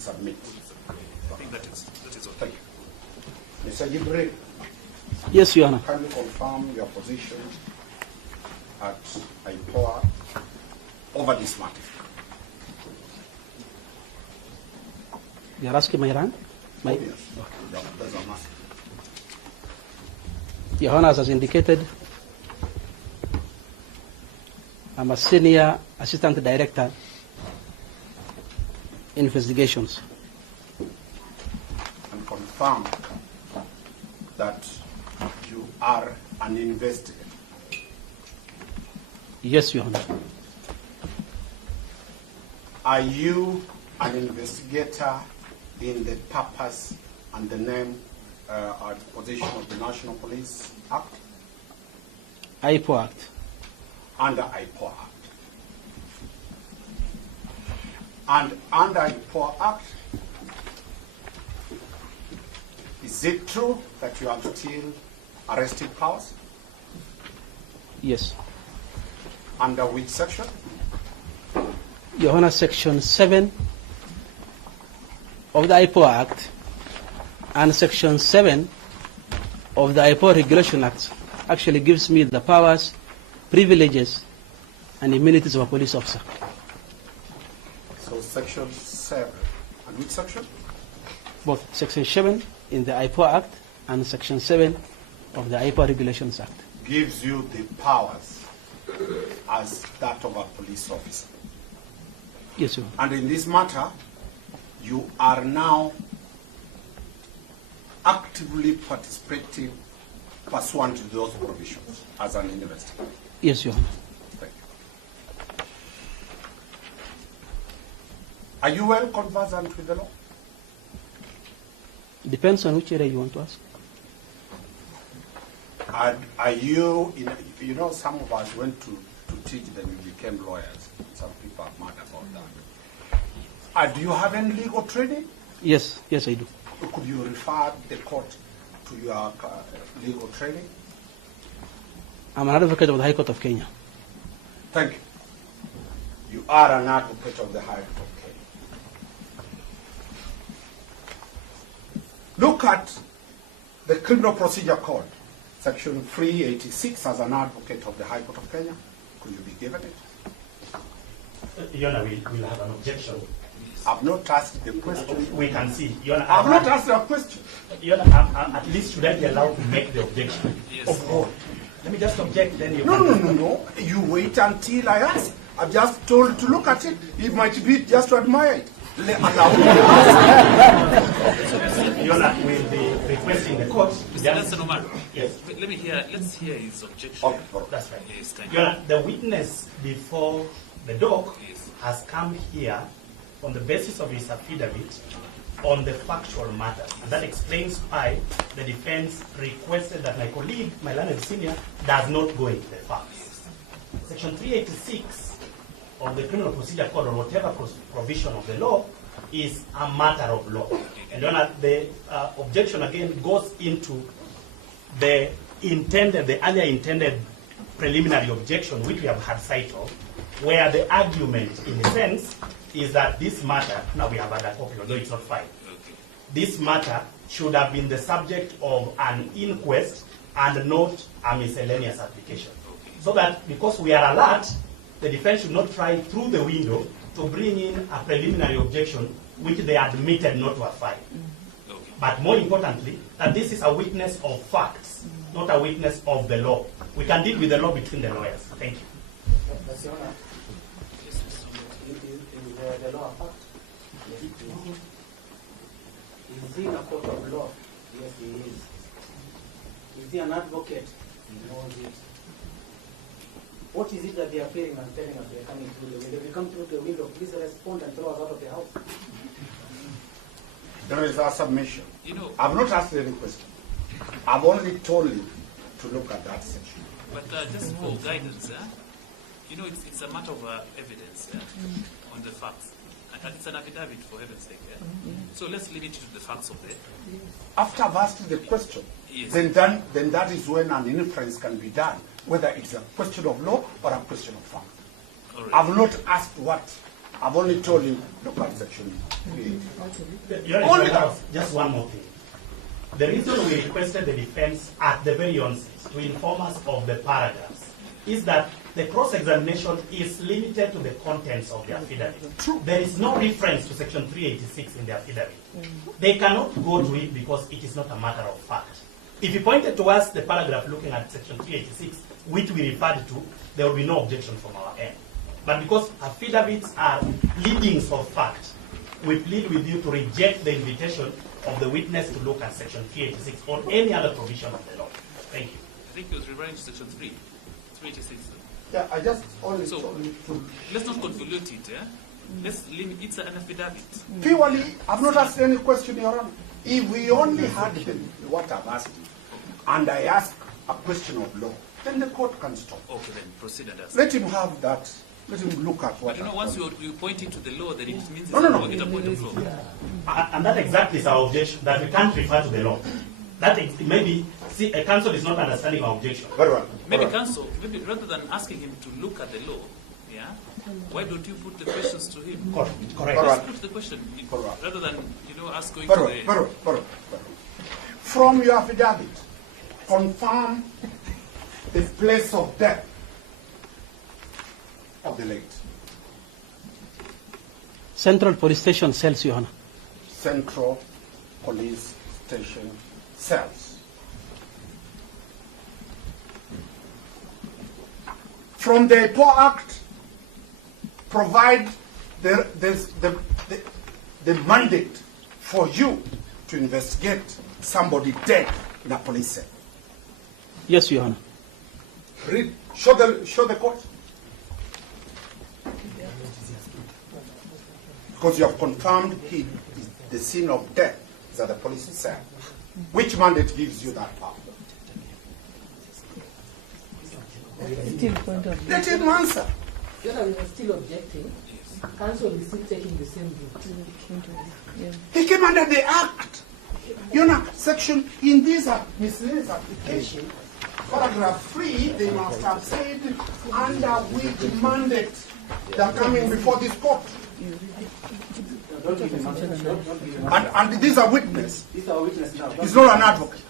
submit. I think that is okay. Thank you. Mr. Jibril, Yes, Your Honor. can you confirm your position at Ipoa over this matter? You're asking my rank? Yes. That's a must. Your Honor, as indicated, I'm a senior assistant director in investigations. And confirm that you are an investigator. Yes, Your Honor. Are you an investigator in the purpose and the name or the position of the National Police Act? Ipoa Act. Under Ipoa Act. And under Ipoa Act, is it true that you have still arresting powers? Yes. Under which section? Your Honor, Section 7 of the Ipoa Act and Section 7 of the Ipoa Regulation Act actually gives me the powers, privileges, and immunities of a police officer. So Section 7. And which section? Both Section 7 in the Ipoa Act and Section 7 of the Ipoa Regulations Act. Gives you the powers as that of a police officer. Yes, Your Honor. And in this matter, you are now actively participating pursuant to those provisions as an investigator. Yes, Your Honor. Thank you. Are you well conversant with the law? Depends on which area you want to ask. Are you, you know, some of us went to teach, then we became lawyers. Some people are mad about that. Do you have any legal training? Yes, yes, I do. Could you refer the court to your legal training? I'm an advocate of the High Court of Kenya. Thank you. You are an advocate of the High Court of Kenya. Look at the Criminal Procedure Code, Section 386, as an advocate of the High Court of Kenya. Could you be given it? Your Honor, we'll have an objection. I've not asked the question. We can see. Your Honor, I've not asked a question. Your Honor, at least should I be allowed to make the objection? Yes. Of course. Let me just object, then you No. You wait until I ask. I've just told to look at it. It might be just to admire it. Allow me to ask. Your Honor, we'll be requesting the court. Mr. Omari, Yes. let's hear his objection. Okay. That's right. Yes, thank Your you. Honor, the witness before the dock Yes. has come here on the basis of his affidavit on the factual matter. And that explains why the defense requested that my colleague, my learned senior, does not go into the facts. Section 386 of the Criminal Procedure Code, or whatever provision of the law, is a matter of law. And Your Honor, the objection again goes into the earlier intended preliminary objection, which we have had sight of, where the argument, in a sense, is that this matter, now we have had a copy, although it's not filed, this matter should have been the subject of an inquest and not a miscellaneous application. So that because we are alert, the defense should not try through the window to bring in a preliminary objection which they admitted not to have filed. But more importantly, that this is a witness of facts, not a witness of the law. We can deal with the law between the lawyers. Thank you. Is the law a fact? Yes, it is. Is he a court of law? Yes, he is. Is he an advocate? He knows it. What is it that they are fearing and telling us they are coming through the window? If you come through the window, please respond and throw us out of the house. There is a submission. You know, I've not asked any question. I've only told you to look at that section. but just for guidance, you know, it's a matter of evidence on the facts. And it's an affidavit, for heaven's sake. So let's limit it to the facts of it. After I've asked the question, Yes. then that is when an inference can be done, whether it's a question of law or a question of fact. All right. I've not asked what I've only told him, look at section 3. Only just one more thing. The reason we requested the defense at the very onset to inform us of the paragraphs is that the cross-examination is limited to the contents of the affidavit. There is no reference to section 386 in the affidavit. They cannot go to it because it is not a matter of fact. If you pointed to us the paragraph looking at section 386, which we referred to, there will be no objection from our end. But because affidavits are leadings of fact, we plead with you to reject the invitation of the witness to look at section 386 or any other provision of the law. Thank you. I think he was referring to section 386. Yeah, I just only So told him to. let's not convolute it. Yeah? Let's limit. It's an affidavit. Purely, I've not asked any question, Your Honor. If we only had what I've asked him, and I ask a question of law, then the court can stop. Okay, then proceed and ask. Let him have that. Let him look at what. But you know, I've once done. you point it to the law, then it means it's No. a point of law. And that exactly is our objection, that we can't refer to the law. That is, maybe, see, a counsel is not understanding our objection. Very well. Maybe Very well. counsel, maybe rather than asking him to look at the law, yeah, why don't you put the questions to him? Correct. Very well. Just put the question Very well. rather than us going Very to well. the. Very well. Very well. Very well. From your affidavit, confirm the place of death of the late. Central Police Station cells, Your Honor. Central Police Station cells. From the Ipoa Act, provide the mandate for you to investigate somebody dead in a police cell. Yes, Your Honor. Read, show the court. Because you have confirmed the scene of death is at the police cell. Which mandate gives you that power? Still point of view. Let him answer. We are still objecting. Council is still taking the same route. Yeah. He came under the act. You know, section in this miscellaneous application, paragraph 3, they must have said under which mandate they are coming before this court. And this is a witness. These are witnesses now. He's not an advocate.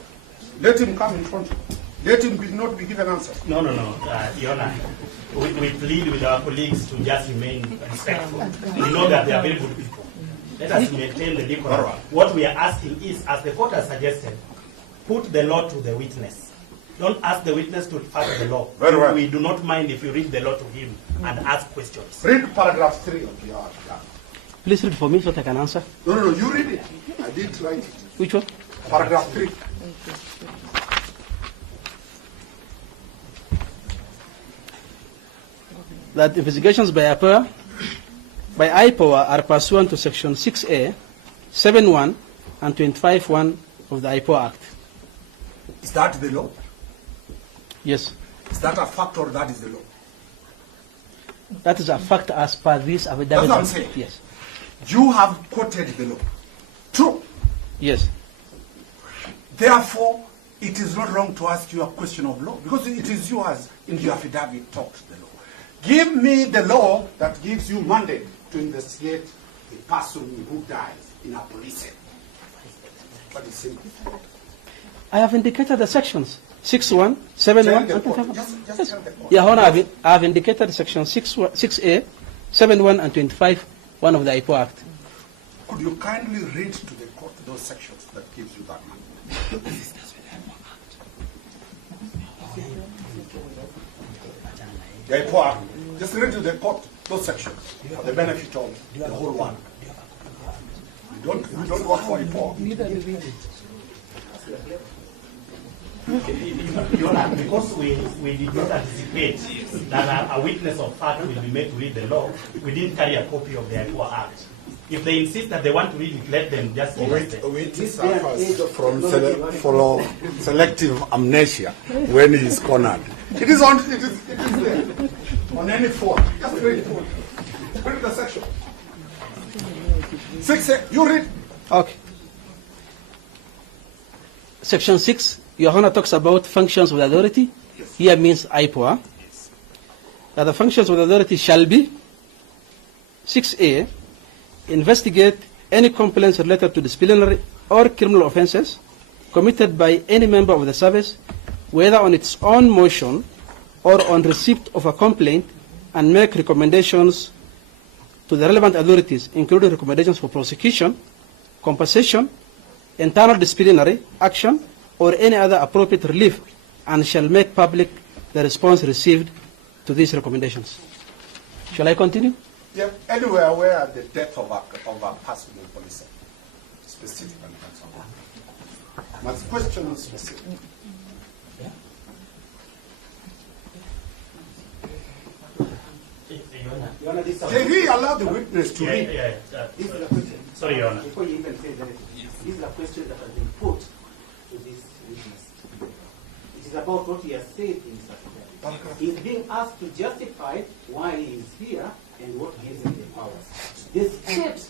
Let him come in front of you. Let him not be given answers. No, Your Honor. We plead with our colleagues to just remain respectful. We know that they are very good people. Let us maintain the decorum. What we are asking is, as the court has suggested, put the law to the witness. Don't ask the witness to follow the law. Very well. We do not mind if you read the law to him and ask questions. Read paragraph 3 of the act. Please read for me so that I can answer. No, you read it. I didn't write it. Which one? Paragraph 3. That investigations by Ipoa are pursuant to section 6A, 7.1, and 25.1 of the Ipoa Act. Is that the law? Yes. Is that a fact or that is the law? That is a fact as per this affidavit. That's what I'm saying. Yes. You have quoted the law. True. Yes. Therefore, it is not wrong to ask you a question of law because it is you as in your affidavit talked the law. Give me the law that gives you mandate to investigate a person who dies in a police cell. But it's simple. I have indicated the sections 6.1, 7.1, Tell and the court. 25.1. Just Yes. tell the court. Yeah, Honor, I have indicated section 6A, 7.1, and 25.1 of the Ipoa Act. Could you kindly read to the court those sections that gives you that mandate? The Ipoa Act. Just read to the court those sections for the benefit of the whole one. We don't work for Ipoa. Neither do we. Your Honor, because we did not anticipate that a witness of fact will be made to read the law, we didn't carry a copy of the Ipoa Act. If they insist that they want to read it, let them just read it. Wait suffers from selective amnesia when he is cornered. It is there. On any phone. Just read it. Read the section. 6, you read. Okay. Section 6, Your Honor talks about functions of the authority. Yes. Here means Ipoa. That the functions of the authority shall be 6A, investigate any complaints related to disciplinary or criminal offenses committed by any member of the service, whether on its own motion or on receipt of a complaint, and make recommendations to the relevant authorities, including recommendations for prosecution, compensation, internal disciplinary action, or any other appropriate relief, and shall make public the response received to these recommendations. Shall I continue? Yeah, anywhere where the death of a person in police, specifically. My question is specific. Your Honor, this is Can we allow the witness to read? this is a question. Sorry, Your Honor. Before you even say that, this is a question that has been put to this witness. It is about what he has said in his affidavit. He is being asked to justify why he is here and what gives him the powers. The state,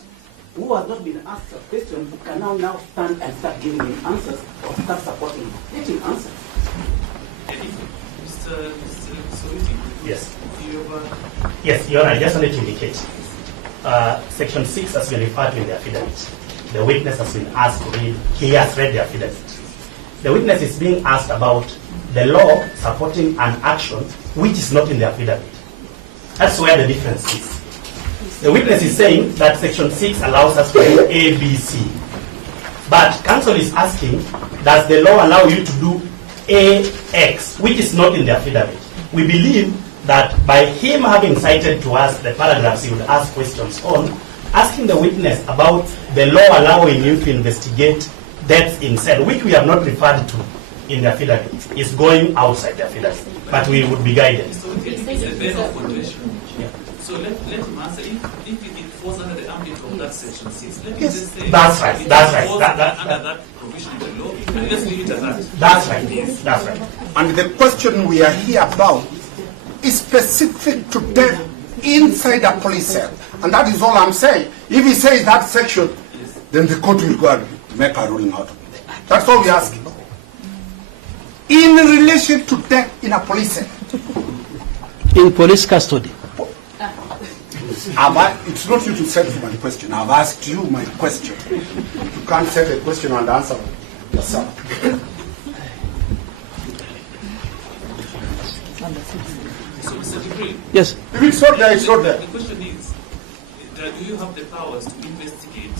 who has not been asked a question, can now stand and start giving him answers or start supporting him. Let him answer. Mr. Soliti, Yes. do you have Yes, Your Honor, I just wanted to indicate. Section 6 has been referred to in the affidavit. The witness has been asked to read, he has read the affidavit. The witness is being asked about the law supporting an action which is not in the affidavit. That's where the difference is. The witness is saying that Section 6 allows us to do A, B, C. But counsel is asking, does the law allow you to do A, X, which is not in the affidavit? We believe that by him having cited to us the paragraphs he would ask questions on, asking the witness about the law allowing you to investigate deaths in cell, which we have not referred to in the affidavit, is going outside the affidavit. But we would be guided. So it's a base of condition. So let him answer. If it falls under the ambit of that section 6, let him just say That's right, it that's right. falls under that provision in the law, and let's leave it at that. That's right. That's right. And the question we are here about is specific to death inside a police cell. And that is all I'm saying. If he says that section, then the court will go and make a ruling out of it. That's all we're asking. In relation to death in a police cell. In police custody. It's not you to send my question. I've asked you my question. You can't send a question and answer yourself. So Mr. Dupree, Yes. If it's not there, it's not there. the question is, do you have the powers to investigate?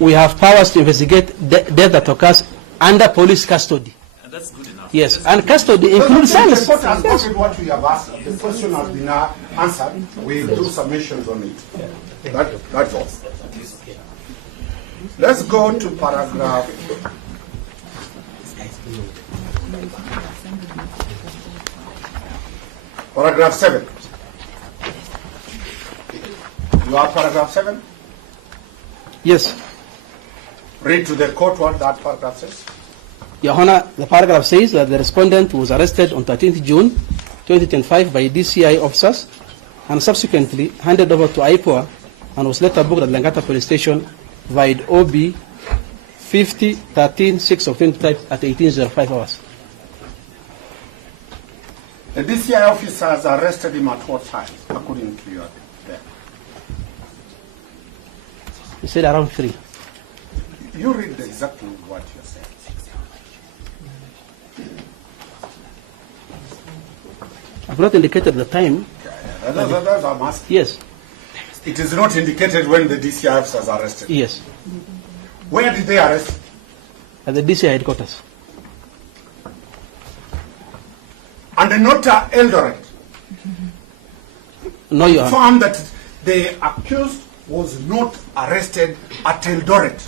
We have powers to investigate death that occurs under police custody. And that's good enough. Yes, and custody includes The cells. report has gotten what we have asked. The question has been answered. We'll do submissions on it. That's all. Let's go to paragraph. Paragraph 7. You have paragraph 7? Yes. Read to the court what that paragraph says. Your Honor, the paragraph says that the respondent was arrested on 13th June 2025 by DCI officers and subsequently handed over to Ipoa and was later booked at Langata Police Station via OB 50-13-6 of 25 at 18:05 hours. The DCI officers arrested him at what time, according to your there? He said around 3. You read exactly what you're saying. I've not indicated the time. That's what I'm asking. Yes. It is not indicated when the DCI officers arrested. Yes. Where did they arrest? At the DCI headquarters. And not Eldoret. No, Your Honor. Found that the accused was not arrested at Eldoret.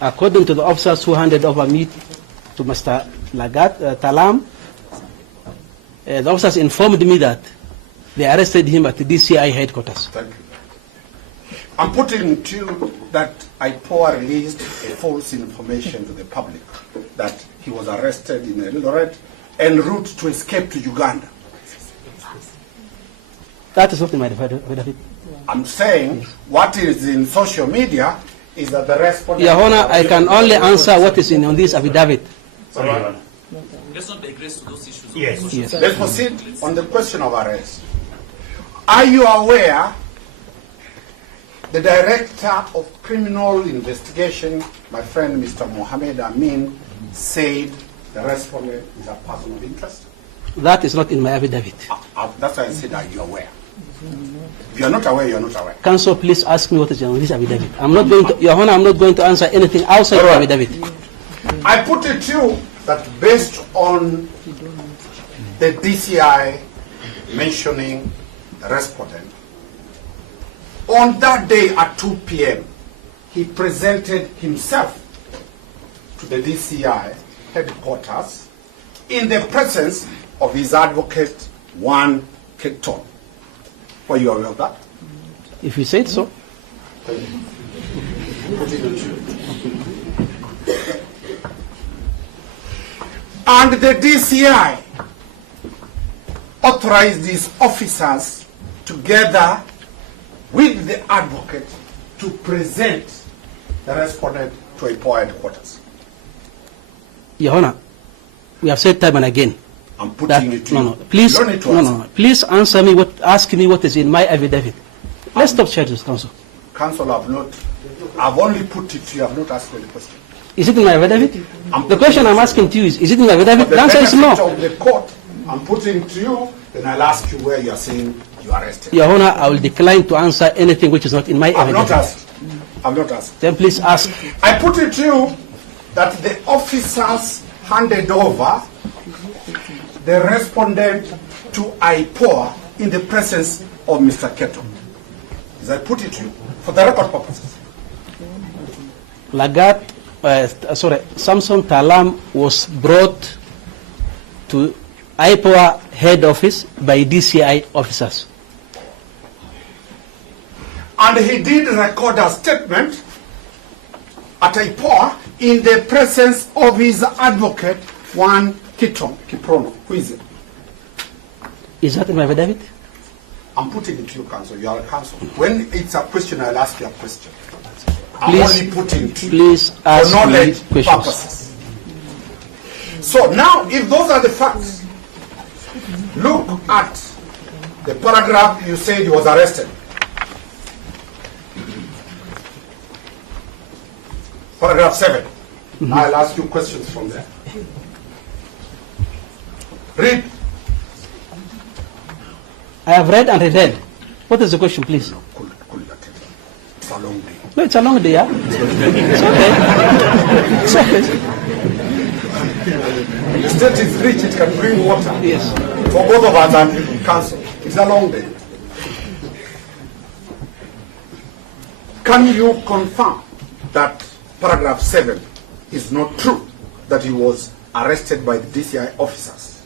According to the officers who handed over me to Mr. Talam, the officers informed me that they arrested him at the DCI headquarters. Thank you. I'm putting to you that Ipoa released a false information to the public that he was arrested in Eldoret en route to escape to Uganda. That is not in my affidavit. I'm saying what is in social media is that the respondent... Your Honor, I can only answer what is on this affidavit. Sorry, Your Honor. Let's not digress to those issues. Yes. Yes. Let's proceed on the question of arrest. Are you aware the Director of Criminal Investigation, my friend Mr. Mohammed Amin, said the respondent is a person of interest? That is not in my affidavit. That's why I said, are you aware? If you are not aware, you are not aware. Counsel, please ask me what is in this affidavit. I'm not going to, Your Honor, I'm not going to answer anything outside the affidavit. I put it to you that based on the DCI mentioning the respondent, on that day at 2 p.m., he presented himself to the DCI headquarters in the presence of his advocate, Juan Keton. Were you aware of that? If you said so. And the DCI authorized these officers together with the advocate to present the respondent to Ipoa headquarters. Your Honor, we have said time and again. I'm putting it to you. Please, You don't need to answer. please answer me ask me what is in my affidavit. Let's stop charges, Counsel. Counsel, I've only put it to you, I've not asked you the question. Is it in my affidavit? The question I'm asking to you is it in my affidavit? For The answer is benefit no. of the court, I'm putting to you, then I'll ask you where you are saying you are arrested. Your Honor, I will decline to answer anything which is not in my I've affidavit. not asked. I've not asked. Then please ask. I put it to you that the officers handed over the respondent to Ipoa in the presence of Mr. Keto. As I put it to you, for the record purposes. Samson Talam was brought to Ipoa head office by DCI officers. And he did record a statement at Ipoa in the presence of his advocate, Juan Kiprono. Who is it? Is that in my affidavit? I'm putting it to you, counsel. You are a counsel. When it's a question, I'll ask you a question. Please, I'm only putting it to you please for ask me knowledge questions. purposes. So now, if those are the facts, look at the paragraph you said he was arrested. Paragraph 7. Now I'll ask you questions from there. Read. I have read and read. What is the question, please? It's a long day. No, it's a long day, yeah? It's okay. It's okay. The state is rich, it can bring water. Yes. For both of us and council. It's a long day. Can you confirm that paragraph 7 is not true, that he was arrested by the DCI officers?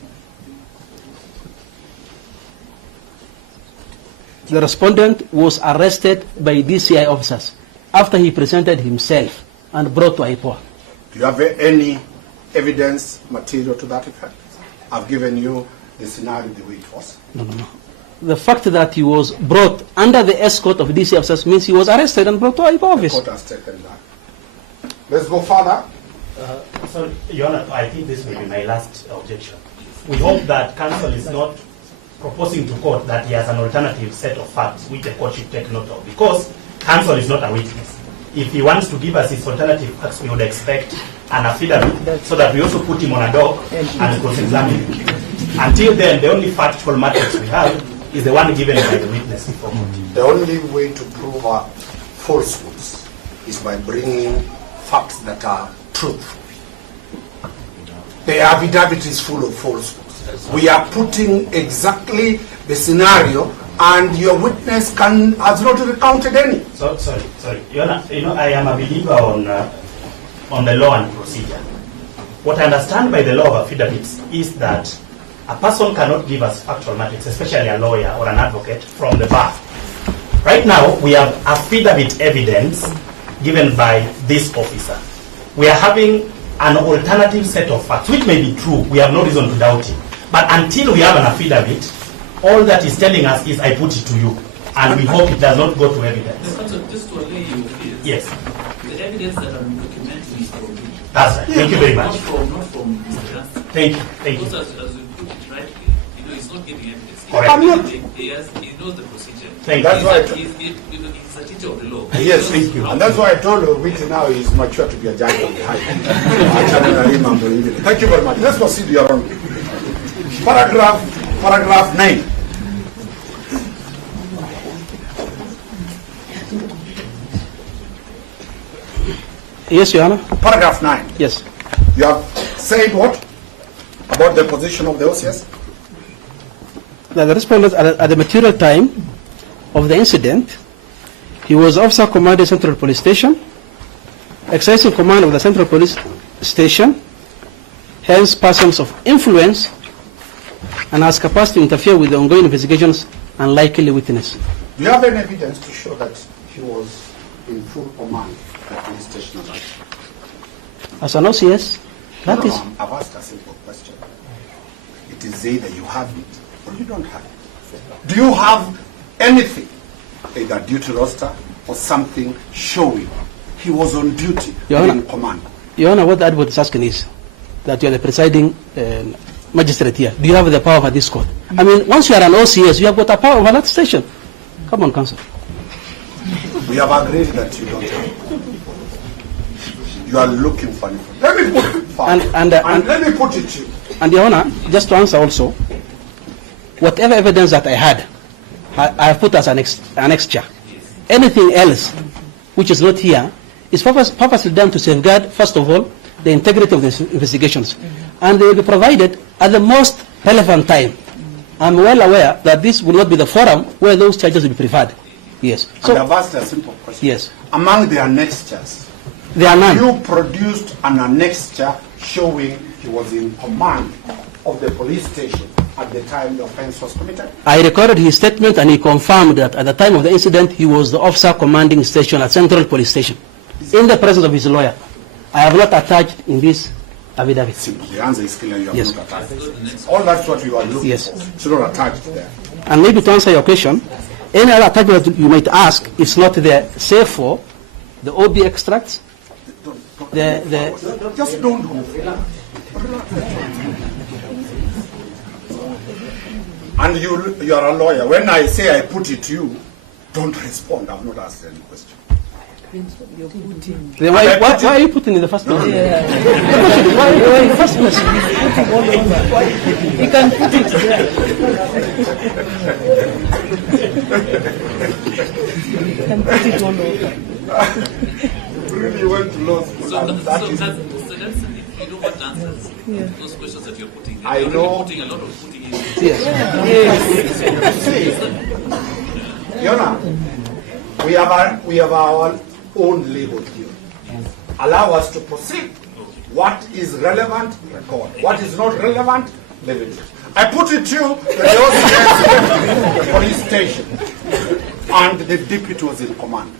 The respondent was arrested by DCI officers after he presented himself and brought to Ipoa. Do you have any evidence material to that effect? I've given you the scenario the way it was. No. The fact that he was brought under the escort of DCI officers means he was arrested and brought to Ipoa The office. court has taken that. Let's go further. So, Your Honor, I think this will be my last objection. We hope that counsel is not proposing to court that he has an alternative set of facts which the court should take note of, because counsel is not a witness. If he wants to give us his alternative facts, we would expect an affidavit so that we also put him on a dock and cross-examine him. Until then, the only factual matters we have is the one given by the witness before court. The only way to prove our falsehoods is by bringing facts that are truthful. The affidavit is full of falsehoods. We are putting exactly the scenario, and your witness has not recounted any. So, sorry. Your Honor, I am a believer on the law and procedure. What I understand by the law of affidavits is that a person cannot give us factual matters, especially a lawyer or an advocate, from the bar. Right now, we have affidavit evidence given by this officer. We are having an alternative set of facts, which may be true. We have no reason to doubt it. But until we have an affidavit, all that is telling us is, I put it to you. And we hope it does not go to evidence. Just to allay your fears. Yes. The evidence that I'm documenting is from you. That's right. Thank you very much. Not from Mr. Danstan. Thank you. Because as you put it rightly, it's not giving evidence. Correct. I'm not. He knows the procedure. Thank That's you. why. He's a teacher of the law. Yes, Thank you. and that's why I told you, Witi now is mature to be a judge of the high court. Thank you very much. Let's proceed, Your Honor. Paragraph 9. Yes, Your Honor. Paragraph 9. Yes. You have said what about the position of the OCS? That the respondent at the material time of the incident, he was officer commanding Central Police Station, exercising command of the Central Police Station, hence persons of influence, and has capacity to interfere with the ongoing investigations and likely witness. Do you have any evidence to show that he was in full command of the police station? As an OCS, that is. I've asked a simple question. It is either you have it or you don't have it. Do you have anything, either duty roster or something showing he was on duty Your in Honor. command? Your Honor, what the advocate is asking is that you are the presiding magistrate here. Do you have the power of this court? I mean, once you are an OCS, you have got a power over that station. Come on, counsel. We have agreed that you don't have it. You are looking for it. Let me put it forward. And let me put it to you. And Your Honor, just to answer also, whatever evidence that I had, I have put as an extra. Anything else which is not here is purposely done to safeguard, first of all, the integrity of the investigations. And they will be provided at the most relevant time. I'm well aware that this will not be the forum where those charges will be preferred. Yes. And I've asked a simple question. Yes. Among the annexures, There are none. you produced an annexure showing he was in command of the police station at the time the offense was committed? I recorded his statement and he confirmed that at the time of the incident, he was the officer commanding station at Central Police Station, in the presence of his lawyer. I have not attached in this affidavit. Simple. The answer is clear. You have Yes. not attached. All that's what you are looking Yes. for. It's not attached there. And maybe to answer your question, any other attachment that you might ask is not there, save for the OB extracts, Just don't go. And you are a lawyer. When I say I put it to you, don't respond. I've not asked any question. Then why are you putting in the first place? Why in the first place? You can put it there. You can put it all over. Really went to law school. So and that's that is- if you know what answers those questions that you're putting. I You're know. putting a lot of putting in. Yes. Yona, we have our own legal here. Allow us to proceed. What is relevant, record. What is not relevant, leave it. I put it to you that the OCS, the police station, and the deputy was in command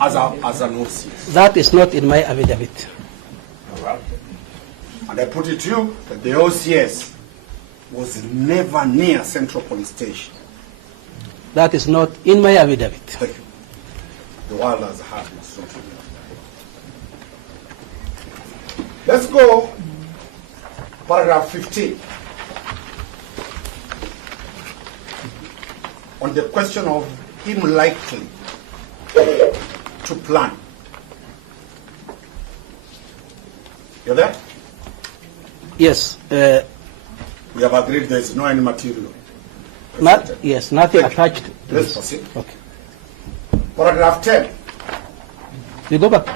as an OCS. That is not in my affidavit. And I put it to you that the OCS was never near Central Police Station. That is not in my affidavit. Thank you. The world has had it. So to me. Let's go. Paragraph 15. On the question of him likely to plan. You there? Yes. We have agreed there is no any material. Yes, nothing Thank you. attached to Let's this. proceed. Okay. Paragraph 10. You go back.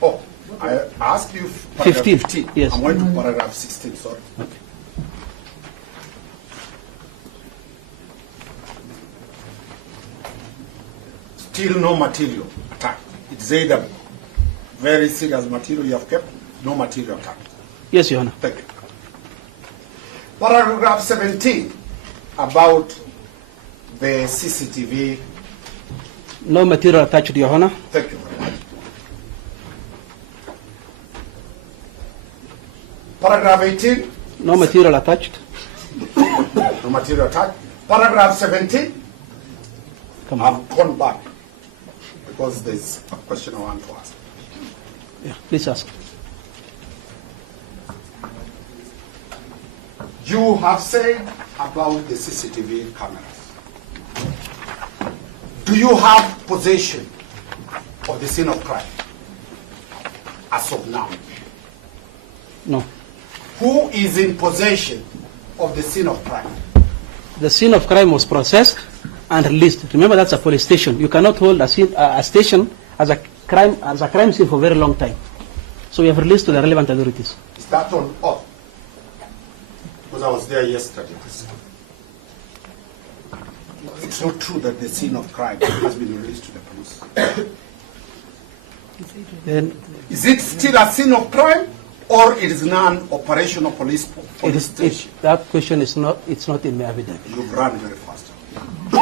Oh, I asked you paragraph 15, 15. yes. I'm going to paragraph 16, sorry. Okay. Still no material attacked. It's either very serious material you have kept, no material attacked. Yes, Your Honor. Thank you. Paragraph 17 about the CCTV. No material attached, Your Honor. Thank you very much. Paragraph 18, No material attached. no material attacked. Paragraph 17, Come on. I've gone back because there's a question I want to ask. Yeah, please ask. You have said about the CCTV cameras. Do you have possession of the scene of crime as of now? No. Who is in possession of the scene of crime? The scene of crime was processed and released. Remember, that's a police station. You cannot hold a station as a crime scene for a very long time. So we have released to the relevant authorities. Is that on oath? Because I was there yesterday. It's not true that the scene of crime has been released to the police. Then Is it still a scene of crime, or it is non-operational police station? that question is not. It's not in my affidavit. You've run very fast. You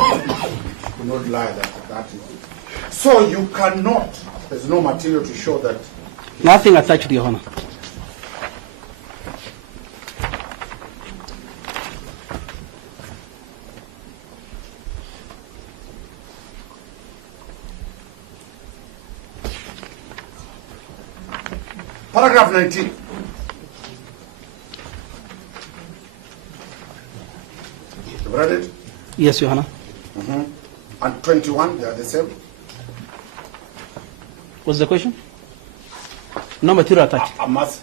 cannot lie that is it. So you cannot. There's no material to show that. Nothing attached, Your Honor. Paragraph 19. You've read it? Yes, Your Honor. And 21, they are the same? What's the question? No material attached.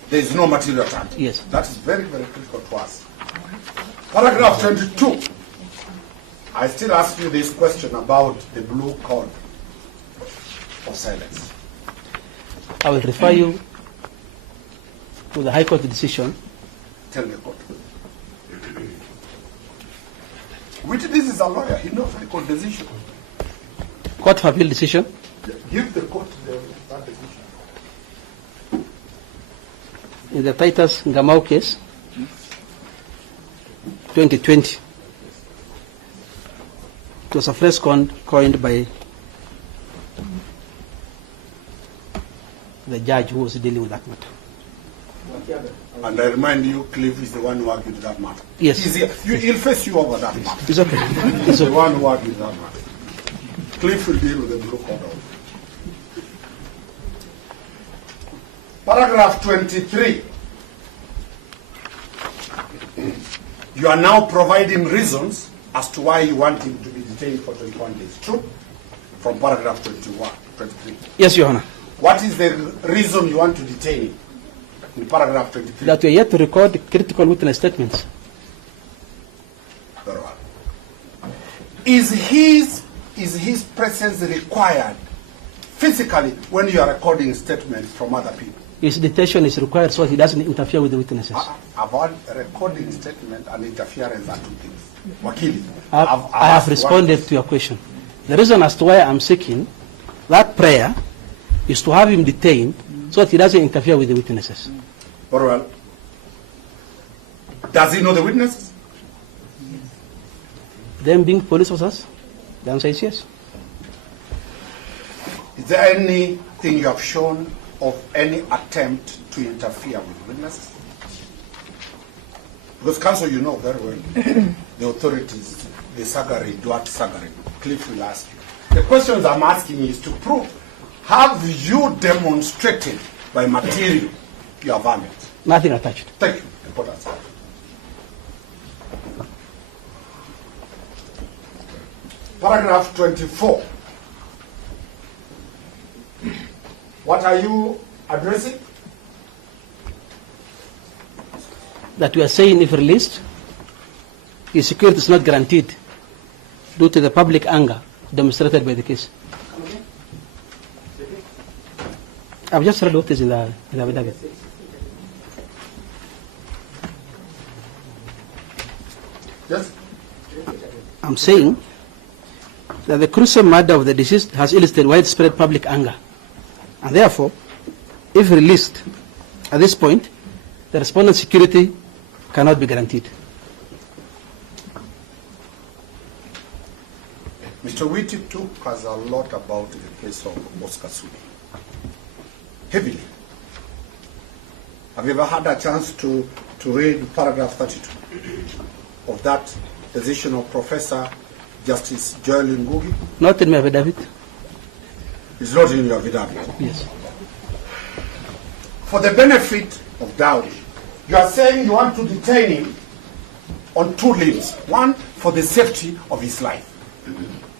There is no material attached. Yes. That is very, very critical to us. Paragraph 22. I still ask you this question about the blue code of silence. I will refer you to the High Court decision. Tell the court. This is a lawyer. He knows High Court decision. Court of Appeal decision. Give the court that decision. In the Titus Ngamau case, 2020. It was a phrase coined by the judge who was dealing with that matter. And I remind you, Cliff is the one who argued that matter. Yes. He'll face you over that matter. It's okay. He's the one who argued that matter. Cliff will deal with the blue code. Paragraph 23. You are now providing reasons as to why you want him to be detained for 21 days. True? From paragraph 23. Yes, Your Honor. What is the reason you want to detain him? In paragraph 23. That we are yet to record critical witness statements. Very well. Is his presence required physically when you are recording statements from other people? His detention is required so he doesn't interfere with the witnesses. About recording statement and interference are two things. Wakili, I have responded to your question. The reason as to why I'm seeking that prayer is to have him detained so that he doesn't interfere with the witnesses. Very well. Does he know the witnesses? Them being police officers? The answer is yes. Is there anything you have shown of any attempt to interfere with witnesses? Because, counsel, you know very well the authorities, the Sagari, Duat Sagari, Cliff will ask you. The questions I'm asking is to prove, have you demonstrated by material you are valid? Nothing attached. Thank you. Important. Paragraph 24. What are you addressing? That we are saying if released, his security is not guaranteed due to the public anger demonstrated by the case. I've just read what is in the affidavit. Yes? I'm saying that the gruesome murder of the deceased has elicited widespread public anger. And therefore, if released at this point, the respondent's security cannot be guaranteed. Mr. Witty took us a lot about the case of Oscar Sudi. Heavily. Have you ever had a chance to read paragraph 32 of that decision of Professor Justice Joel Ngugi? Not in my affidavit. It's not in your affidavit. Yes. For the benefit of doubt, you are saying you want to detain him on two limbs. One, for the safety of his life.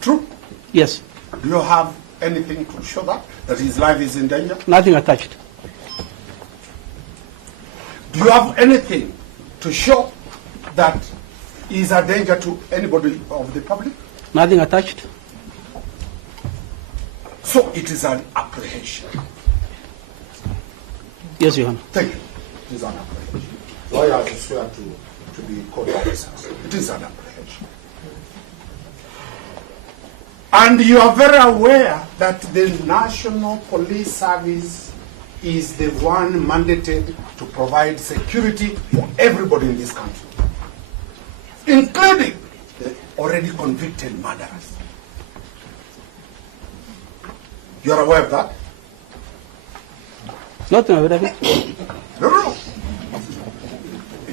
True? Yes. Do you have anything to show that his life is in danger? Nothing attached. Do you have anything to show that he is a danger to anybody of the public? Nothing attached. So it is an apprehension. Yes, Your Honor. Thank you. It is an apprehension. Lawyers swear to be court officers. It is an apprehension. And you are very aware that the National Police Service is the one mandated to provide security for everybody in this country, including the already convicted murderers. You are aware of that? Not aware of it. No.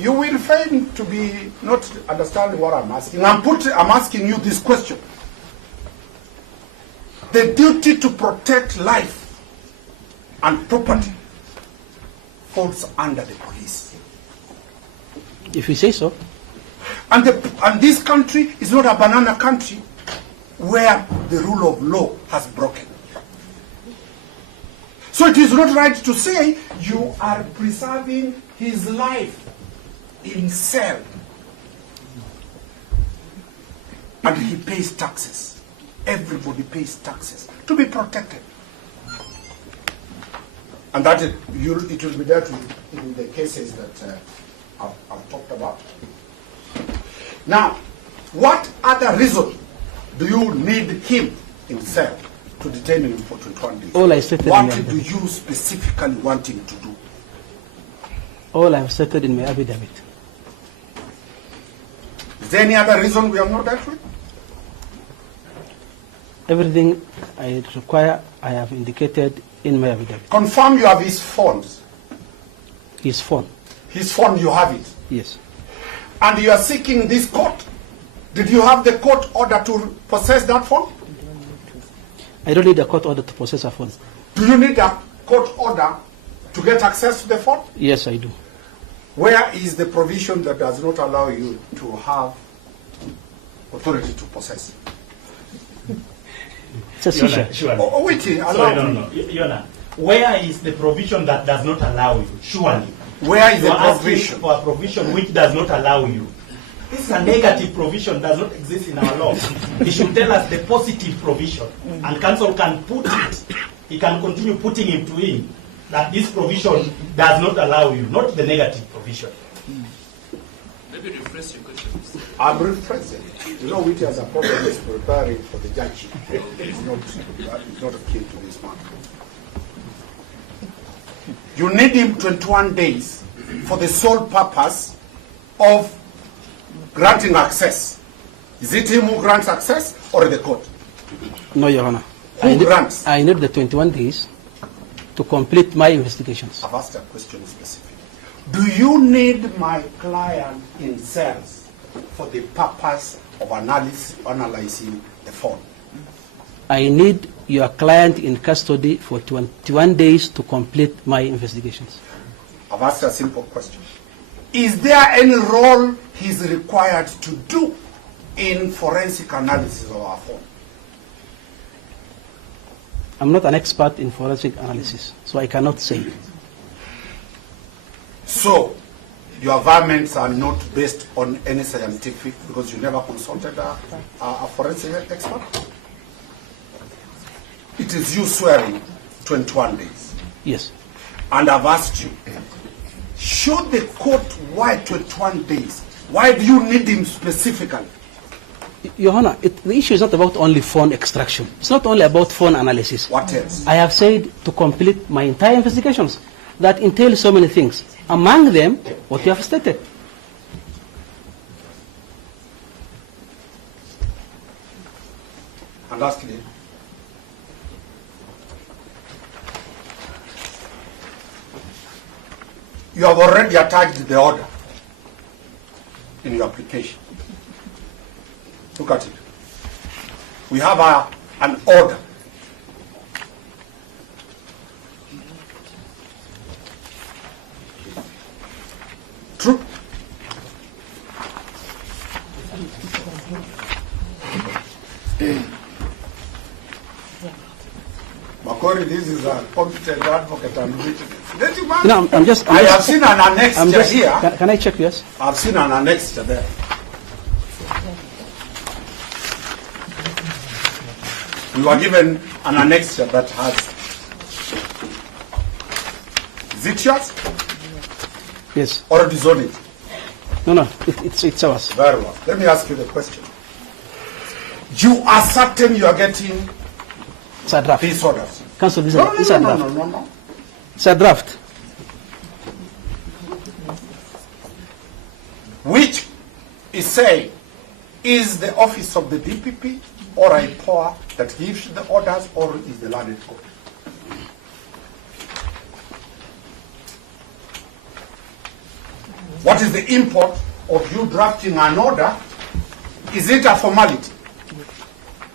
You will fail to be not understanding what I'm asking. I'm asking you this question. The duty to protect life and property falls under the police. If you say so. And this country is not a banana country where the rule of law has broken. So it is not right to say you are preserving his life in cell. And he pays taxes. Everybody pays taxes to be protected. And that it will be dealt with in the cases that I've talked about. Now, what other reason do you need him in cell to detain him for 21 days? All I stated what in my do affidavit. you specifically want him to do? All I have stated in my affidavit. Is there any other reason we have not dealt with? Everything I require, I have indicated in my affidavit. Confirm you have his phones. His phone. His phone, you have it. Yes. And you are seeking this court. Did you have the court order to possess that phone? I don't need a court order to possess a phone. Do you need a court order to get access to the phone? Yes, I do. Where is the provision that does not allow you to have authority to possess? It's a seizure. Surely. Wait, allow Sorry, me. no. Yona, where is the provision that does not allow you? Surely. Where is You the are asking provision? for a provision which does not allow you. This is a negative provision, does not exist in our law. He should tell us the positive provision, and counsel can put it. He can continue putting it to him that this provision does not allow you, not the negative provision. Maybe rephrase your question. I'm rephrasing. You know, which has a problem is preparing for the judge. It's not a key to this matter. You need him 21 days for the sole purpose of granting access. Is it him who grants access or the court? No, Your Honor. Who grants? I need the 21 days to complete my investigations. I've asked a question specific. Do you need my client in cells for the purpose of analyzing the phone? I need your client in custody for 21 days to complete my investigations. I've asked a simple question. Is there any role he's required to do in forensic analysis of our phone? I'm not an expert in forensic analysis, so I cannot say. So, your arguments are not based on any scientific, because you never consulted a forensic expert? It is you swearing 21 days. Yes. And I've asked you, show the court why 21 days? Why do you need him specifically? Your Honor, the issue is not about only phone extraction. It's not only about phone analysis. What else? I have said to complete my entire investigations that entail so many things. Among them, what you have stated. And lastly, you have already attached the order in your application. Look at it. We have an order. True. me this is a competent advocate and witness. Let him answer. No, I have seen an annexure here. Can I check, yes? I've seen an annexure there. We were given an annexure that has. Is it yours? Yes. Or disown it? No, it's ours. Very well. Let me ask you the question. You are certain you are getting It's a draft. these orders? Council, this No, is a no, draft. no, no, no. It's a draft. Which is saying, is the office of the DPP or Ipoa that gives the orders, or is the landed court? What is the import of you drafting an order? Is it a formality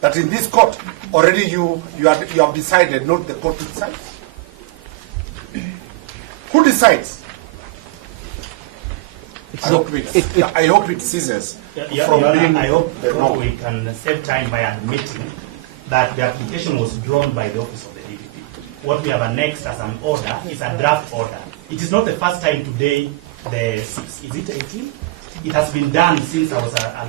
that in this court already you have decided, not the court decides? Who decides? I hope it ceases from being I hope the norm. we can save time by admitting that the application was drawn by the office of the DPP. What we have annexed as an order is a draft order. It is not the first time today, is it 18? It has been done since I was a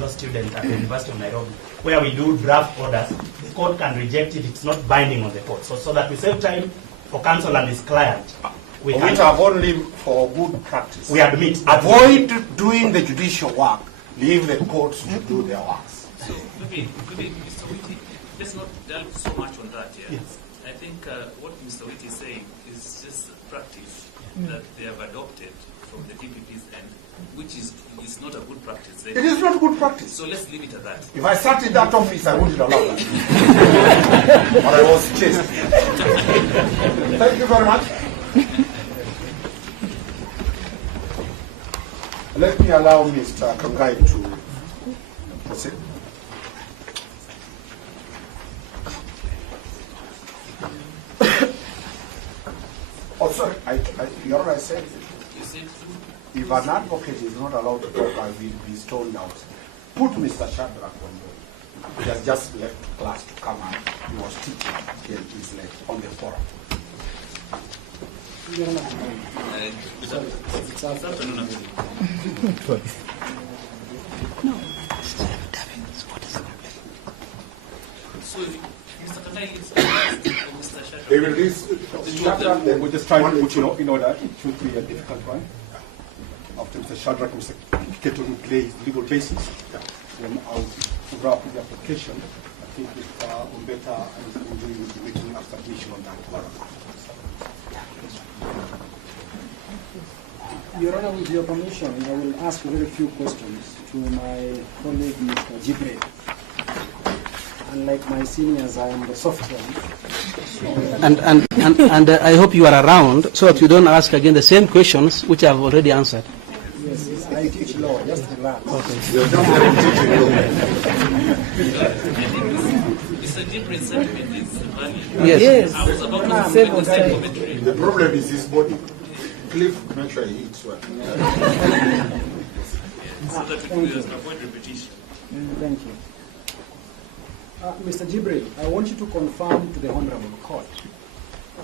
law student at the University of Nairobi, where we do draft orders. The court can reject it, it's not binding on the court. So that we save time for counsel and his client. We have only for good practice. We admit. Avoid doing the judicial work. Leave the courts to do their works. So maybe Mr. Witty, let's not delve so much on that here. Yes. I think what Mr. Witty is saying is just practice that they have adopted from the DPP's end, which is not a good practice. It is not good practice. So let's leave it at that. If I sat in that office, I wouldn't allow that. But I was chased. Thank you very much. Let me allow Mr. Kangai to proceed. Oh, sorry, you already said it. You said If an advocate is not allowed to talk, I will be stoned out. Put Mr. Shadrach on board. He has just left class to come out. He was teaching till he's late on the forum. So if Mr. Kangai leaves Mr. Shadrach, They will release Shadrach. We're just trying to put in order. It should be a difficult one. After Mr. Shadrach, Mr. Keto will play his legal basis. Then I'll wrap up the application. I think if Umbeta and Unjui will be making a submission on that. Your Honor, with your permission, I will ask very few questions to my colleague, Mr. Jibril. Unlike my seniors, I am the soft one. And I hope you are around so that you don't ask again the same questions which I have already answered. Yes, I teach law, just relax. Mr. Jibrin's sentiment is valid. Yes. I was about to Same make the on same time. commentary. The problem is his body. Cliff, make sure he eats well. So that we will avoid repetition. Thank you. Mr. Jibril, I want you to confirm to the Honorable Court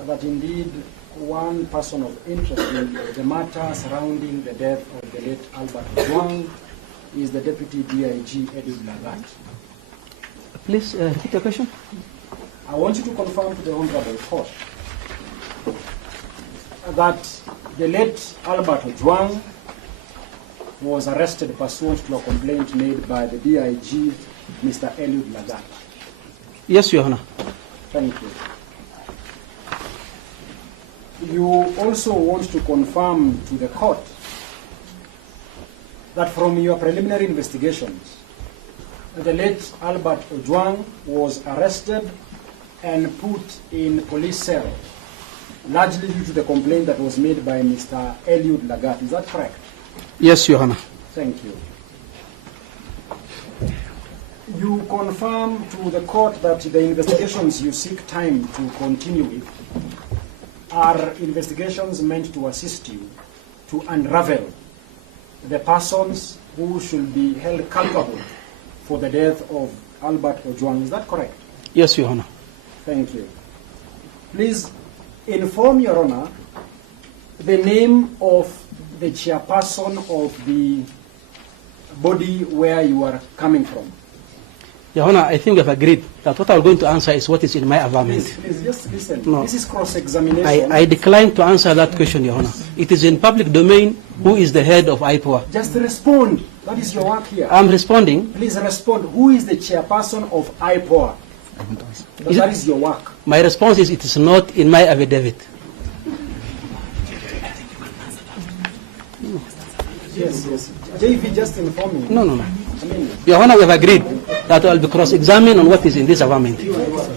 that indeed one person of interest in the matter surrounding the death of the late Albert Ojwang is the Deputy DIG Edward Lagat. Please repeat the question. I want you to confirm to the Honorable Court that the late Albert Ojwang was arrested pursuant to a complaint made by the DIG, Mr. Eliud Lagat. Yes, Your Honor. Thank you. You also want to confirm to the court that from your preliminary investigations, the late Albert Ojwang was arrested and put in police cell, largely due to the complaint that was made by Mr. Eliud Lagat. Is that correct? Yes, Your Honor. Thank you. You confirm to the court that the investigations you seek time to continue with are investigations meant to assist you to unravel the persons who should be held culpable for the death of Albert Ojwang. Is that correct? Yes, Your Honor. Thank you. please inform Your Honor the name of the chairperson of the body where you are coming from. Your Honor, I think we have agreed that what I'm going to answer is what is in my avowment. Please just listen. No. This is cross-examination. I decline to answer that question, Your Honor. It is in public domain who is the head of Ipoa. Just respond. That is your work here. I'm responding. Please respond. Who is the chairperson of Ipoa? That is your work. My response is it is not in my affidavit. Yes, yes. JV, just inform me. No, no, no. I mean, Your Honor, we have agreed that I will be cross-examined on what is in this avowment.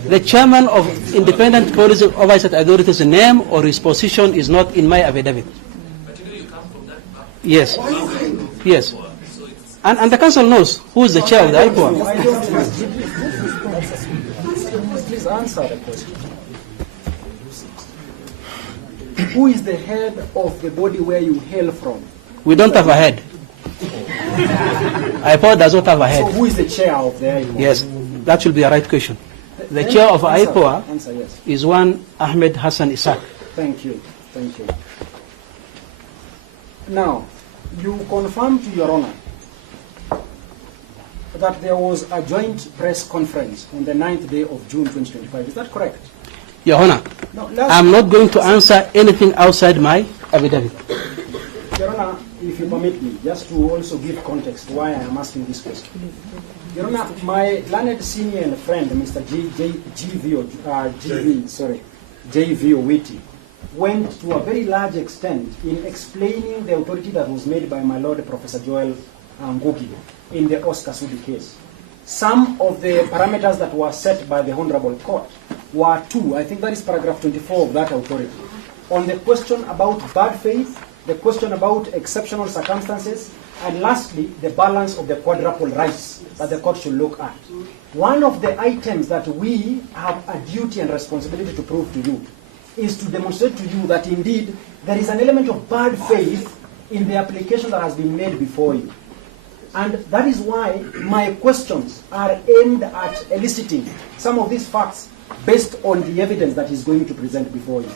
The chairman of Independent Police Oversight Authority's name or his position is not in my affidavit. Yes. Yes. And the council knows who is the chair of the Ipoa. I don't please answer the question. Who is the head of the body where you hail from? We don't have a head. Ipoa does not have a So head. who is the chair of the Ipoa? Yes, that should be the right question. The chair of Ipoa Answer, yes. is one Ahmed Hassan Isaac. Thank you. Thank you. Now, you confirm to Your Honor that there was a joint press conference on the 9th day of June 2025. Is that correct? Your Honor, No, I'm not going to answer anything outside my affidavit. Your Honor, if you permit me, just to also give context why I am asking this question. Your Honor, my learned senior and friend, Mr. J.V. Owiti, went to a very large extent in explaining the authority that was made by my Lord Professor Joel Ngugi in the Oscar Sudi case. Some of the parameters that were set by the Honorable Court were two. I think that is paragraph 24 of that authority. On the question about bad faith, the question about exceptional circumstances, and lastly, the balance of the quadruple rights that the court should look at. One of the items that we have a duty and responsibility to prove to you is to demonstrate to you that indeed there is an element of bad faith in the application that has been made before you. And that is why my questions are aimed at eliciting some of these facts based on the evidence that is going to present before you.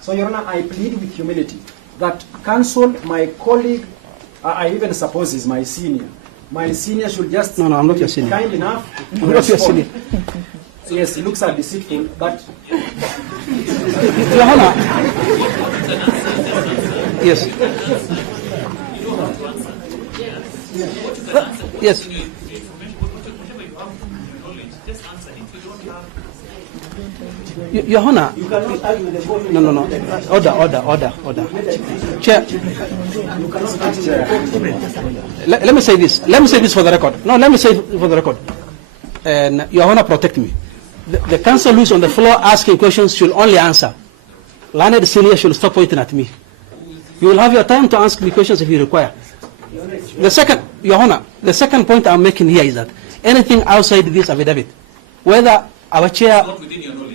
So, Your Honor, I plead with humility that counsel, my colleague, I even suppose is my senior. My senior should just No, I'm not your senior. kind enough to I'm not your respond. senior. Yes, it looks are deceitful, but Your Honor. Yes. Yes. Your Honor. You cannot argue with the court. No, no, no. Order. Chair. Let me say this. Let me say this for the record. No, let me say it for the record. And Your Honor, protect me. The counsel who is on the floor asking questions should only answer. Learned senior should stop pointing at me. You will have your time to ask me questions if you require. The second, Your Honor, the second point I'm making here is that anything outside this affidavit, whether our chair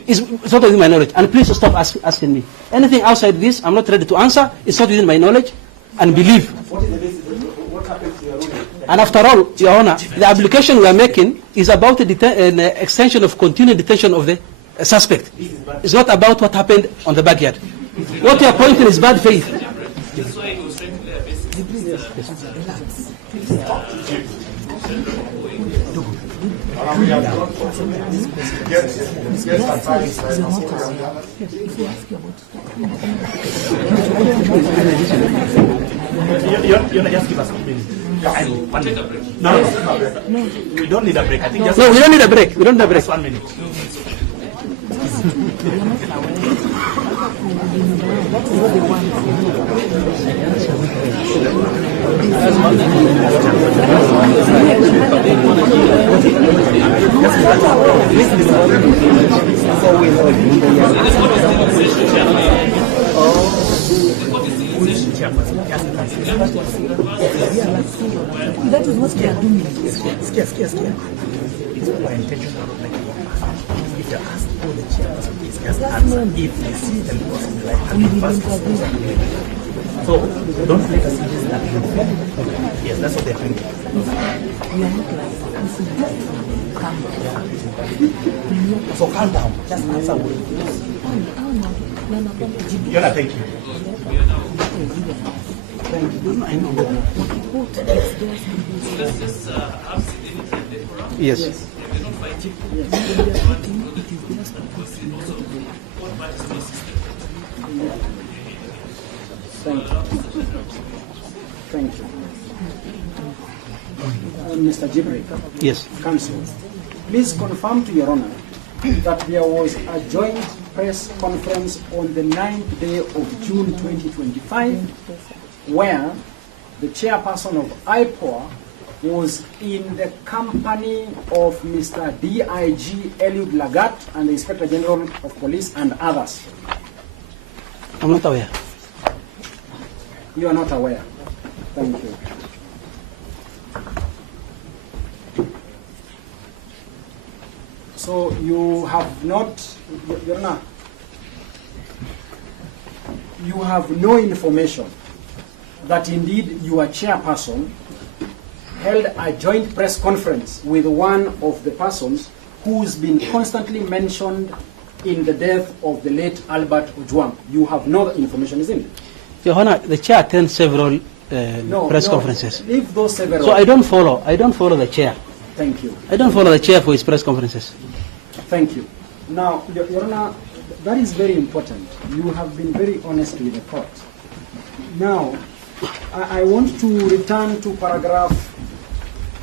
is not within my knowledge, and please stop asking me. Anything outside this, I'm not ready to answer. It's not within my knowledge and belief. What happens to your ruling? And after all, Your Honor, the application we are making is about an extension of continued detention of the suspect. It's not about what happened on the backyard. What you are pointing is bad faith. That's why it was trying to lay a You just give us a minute. Take a break. No. We don't need a break. I think just No, we don't need a break. We don't need a break. just 1 minute. That is what we are doing. It's our intention of making one pass. If you ask for the chairperson, please just answer. If you see them crossing the line, and the first person So don't let us suggest that. Yes, that's what they're doing. So calm down. Just answer what it is. Yona, thank you. Thank you. I know. Let's just ask anytime they corrupt. Yes. They're not fighting. Thank you. Mr. Jibril. Yes. Counsel, please confirm to Your Honor that there was a joint press conference on the 9th day of June 2025 where the chairperson of Ipoa was in the company of Mr. DIG Eliud Lagat and the Inspector General of Police and others. I'm not aware. You are not aware. Thank you. So you have not, Your Honor, you have no information that indeed your chairperson held a joint press conference with one of the persons who's been constantly mentioned in the death of the late Albert Ojwang. You have no information, isn't it? Your Honor, the chair attends several press conferences. Leave those several. So I don't follow the chair. Thank you. I don't follow the chair for his press conferences. Thank you. Now, Your Honor, that is very important. You have been very honest with the court. Now, I want to return to paragraph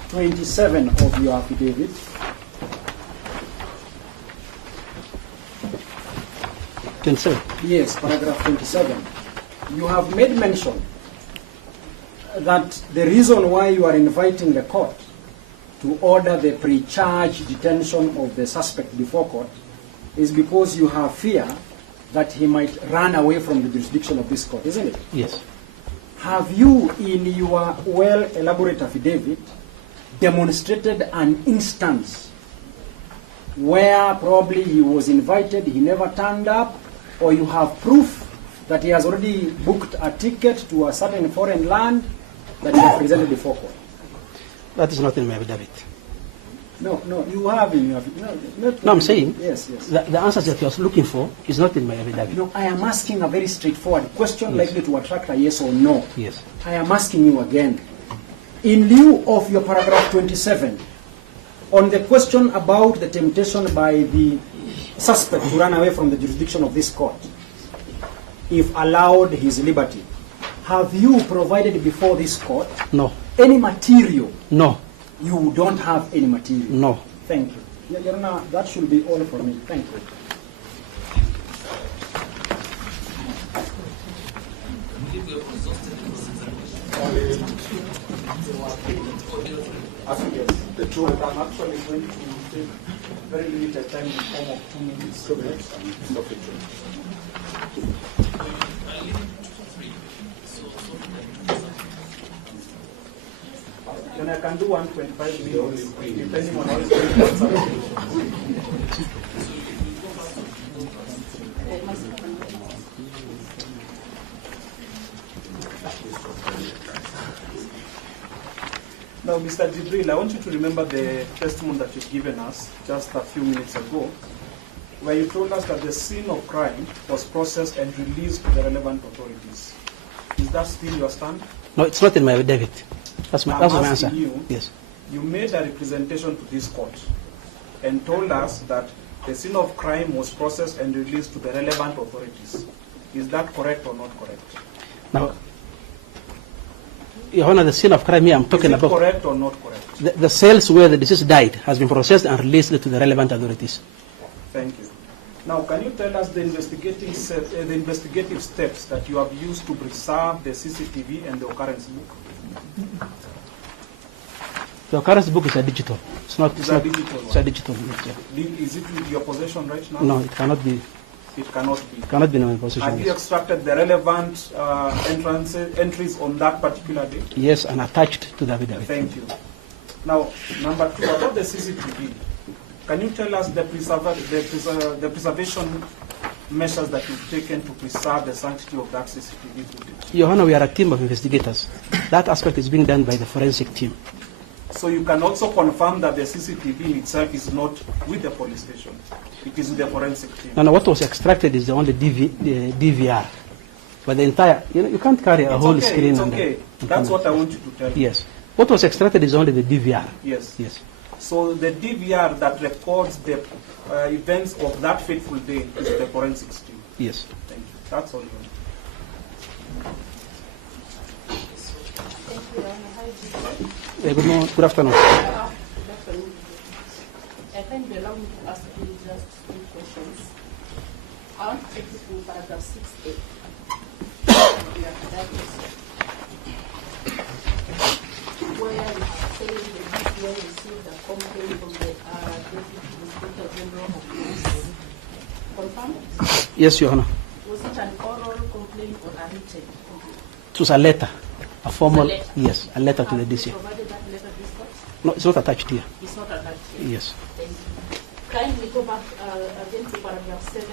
27 of your affidavit. Yes, paragraph 27. You have made mention that the reason why you are inviting the court to order the pre-charge detention of the suspect before court is because you have fear that he might run away from the jurisdiction of this court, isn't it? Yes. Have you, in your well-elaborate affidavit, demonstrated an instance where probably he was invited, he never turned up, or you have proof that he has already booked a ticket to a certain foreign land that he has presented before court? That is not in my affidavit. No, you have in your affidavit. No, I'm saying yes. the answers that you're looking for is not in my affidavit. No, I am asking a very straightforward question likely to attract a yes or no. Yes. I am asking you again. In lieu of your paragraph 27, on the question about the temptation by the suspect to run away from the jurisdiction of this court, if allowed his liberty, have you provided before this court No. any material? No. You don't have any material? No. Thank you. Your Honor, that should be all for me. Thank you. The two I'm actually going to take very limited time in the form of 2 minutes. 2 minutes. Then I can do 125 minutes, depending on how it's going to answer. Now, Mr. Jibril, I want you to remember the testimony that you've given us just a few minutes ago, where you told us that the scene of crime was processed and released to the relevant authorities. Is that still your stand? No, it's not in my affidavit. That's my answer. You, yes. You made a representation to this court and told us that the scene of crime was processed and released to the relevant authorities. Is that correct or not correct? Now, Your Honor, the scene of crime here I'm talking about. Is it correct or not correct? The cells where the deceased died has been processed and released to the relevant authorities. Thank you. Now, can you tell us the investigative steps that you have used to preserve the CCTV and the occurrence book? The occurrence book is a digital. It's not. It's a digital one. It's a digital. Yeah. Is it in your possession right now? No, it cannot be. It cannot be. Cannot be in my possession. Have you extracted the relevant entries on that particular day? Yes, and attached to the affidavit. Thank you. Now, number 2, about the CCTV, can you tell us the preservation measures that you've taken to preserve the sanctity of that CCTV footage? Your Honor, we are a team of investigators. That aspect is being done by the forensic team. So you can also confirm that the CCTV in itself is not with the police station. It is with the forensic team. No, what was extracted is the only the DVR. But the entire, you can't carry a whole screen. It's okay. That's what I want you to tell me. Yes. What was extracted is only the DVR. Yes. Yes. So the DVR that records the events of that fateful day is the forensics team. Yes. Thank you. That's all. Good morning. Good afternoon. I think you allow me to ask you just 2 questions. I want to take you to paragraph 6A. Where you have said the DPA received a complaint from the Deputy Inspector General of Police. Confirmed? Yes, Your Honor. Was it an oral complaint or a written complaint? It was a letter, a formal, It's a letter. yes, a letter to the Have you DC. provided that letter to this court? No, it's not attached here. It's not attached here. Yes. Thank you. Kindly go back again to paragraph 7,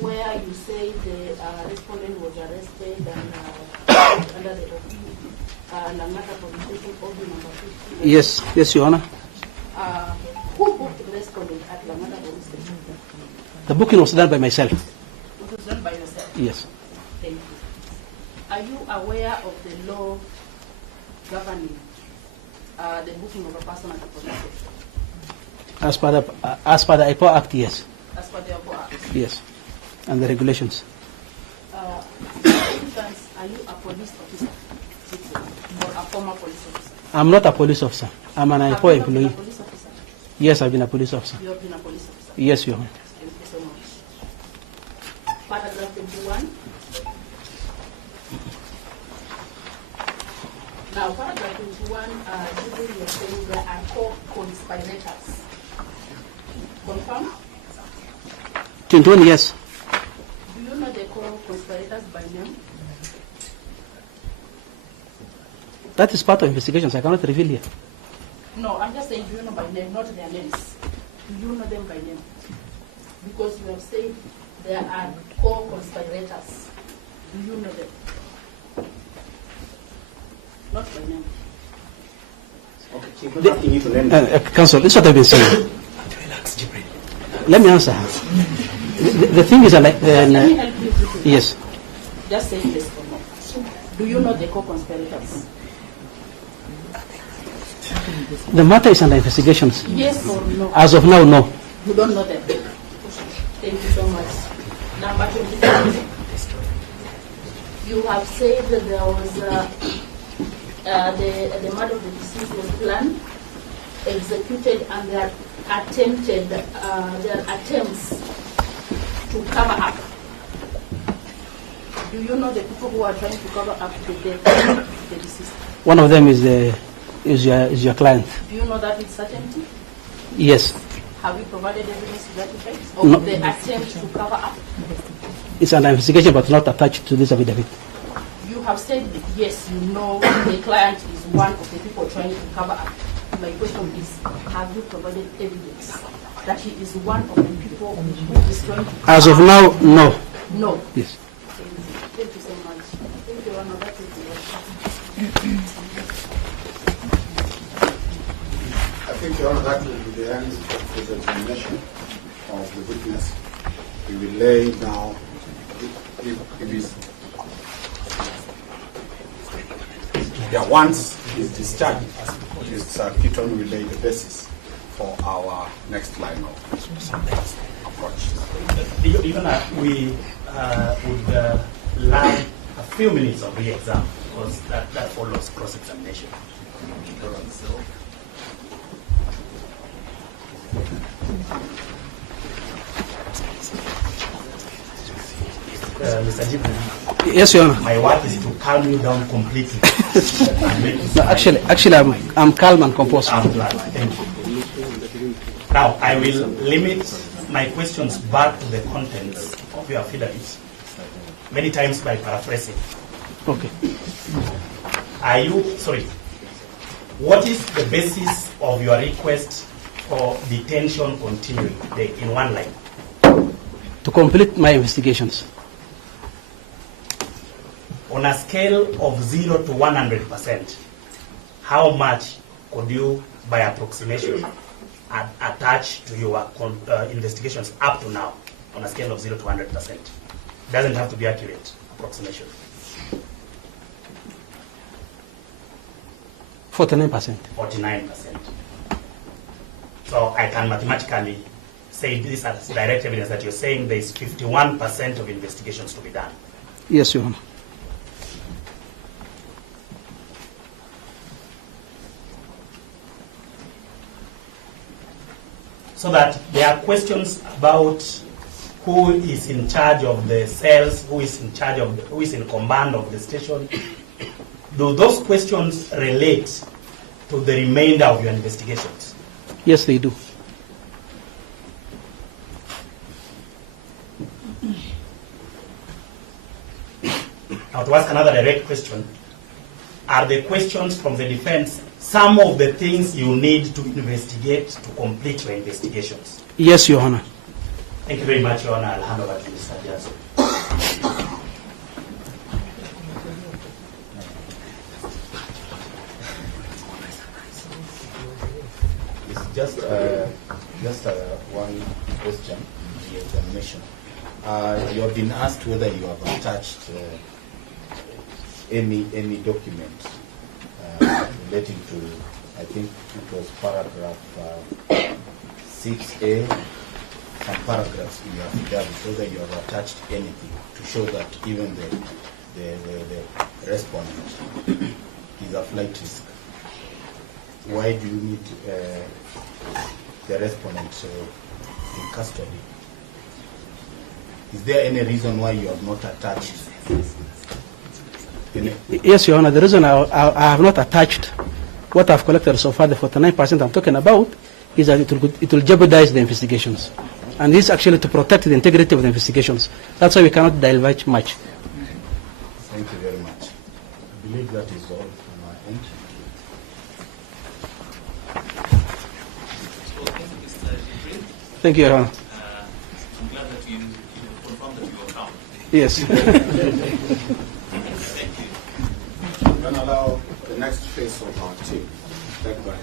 where you say the respondent was arrested and under the Lamata police station, OB number 50. Yes, yes, Your Honor. Who booked the respondent at Lamata police station? The booking was done by myself. It was done by yourself. Yes. Thank you. Are you aware of the law governing the booking of a person at the police station? As per the Ipoa Act, yes. As per the Ipoa Act? Yes. And the regulations. For instance, are you a police officer or a former police officer? I'm not a police officer. I'm an Have Ipoa you ever been a employee. police officer? Yes, I've been a police officer. You have been a police officer? Yes, Your Honor. Thank you so much. Paragraph 21. Now, paragraph 21, you're saying there are 4 conspirators. Confirm? 21, yes. Do you know the conspirators by name? That is part of investigations. I cannot reveal here. No, I'm just saying, do you know by name, not their names? Do you know them by name? Because you have said there are 4 conspirators. Do you know them? Not by name. Okay, Chief, you don't need to name them. Counsel, this is what I've been saying. Let me answer. The thing is, Let me help you briefly. yes. Just say yes or no. Do you know the co-conspirators? The matter is under investigations. Yes or no? As of now, no. You don't know them. Thank you so much. Number 25. You have said that there was the murder of the deceased was planned, executed, and their attempts to cover up. Do you know the people who are trying to cover up the death of the deceased? One of them is your client. Do you know that with certainty? Yes. Have you provided evidence to that effect? No. Of the attempt to cover up? It's under investigation, but not attached to this affidavit. You have said that, yes, you know the client is one of the people trying to cover up. My question is, have you provided evidence that he is one of the people who is trying to cover As of up? now, no. No. Yes. Thank you so much. Thank you, Anna. That's it. I think, Your Honor, that will be the end of the examination of the witness. We will lay now, if he's, once he's discharged, this Keaton will lay the basis for our next line of approach. Even we would learn a few minutes of the exam, because that follows cross-examination. Mr. Jibril, Yes, Your Honor. my work is to calm you down completely. And make you No, actually, I'm calm and composed. I'm glad. Thank you. Now, I will limit my questions back to the contents of your affidavit, many times by paraphrasing. Okay. What is the basis of your request for detention continuing in one line? to complete my investigations. On a scale of 0 to 100%, how much could you, by approximation, attach to your investigations up to now, on a scale of 0 to 100%? Doesn't have to be accurate, approximation. 49%. 49%. So I can mathematically say this as direct evidence that you're saying there is 51% of investigations to be done. Yes, Your Honor. So that there are questions about who is in charge of the cells, who is in charge of, who is in command of the station. Do those questions relate to the remainder of your investigations? Yes, they do. Now, to ask another direct question, are the questions from the defense some of the things you need to investigate to complete your investigations? Yes, Your Honor. Thank you very much, Your Honor. I'll hand over to Mr. Diaz. It's just one question, the examination. You have been asked whether you have attached any document relating to, I think it was paragraph 6A, some paragraphs in your affidavit, whether you have attached anything to show that even the respondent is a flight risk. Why do you need the respondent in custody? Is there any reason why you have not attached? Yes, Your Honor. The reason I have not attached what I've collected so far, the 49% I'm talking about, is that it will jeopardize the investigations. And this is actually to protect the integrity of the investigations. That's why we cannot divulge much. Thank you very much. I believe that is all from my end. Thank you, Your Honor. I'm glad that you confirmed that you were calm. Yes. Then allow the next phase of our team, led by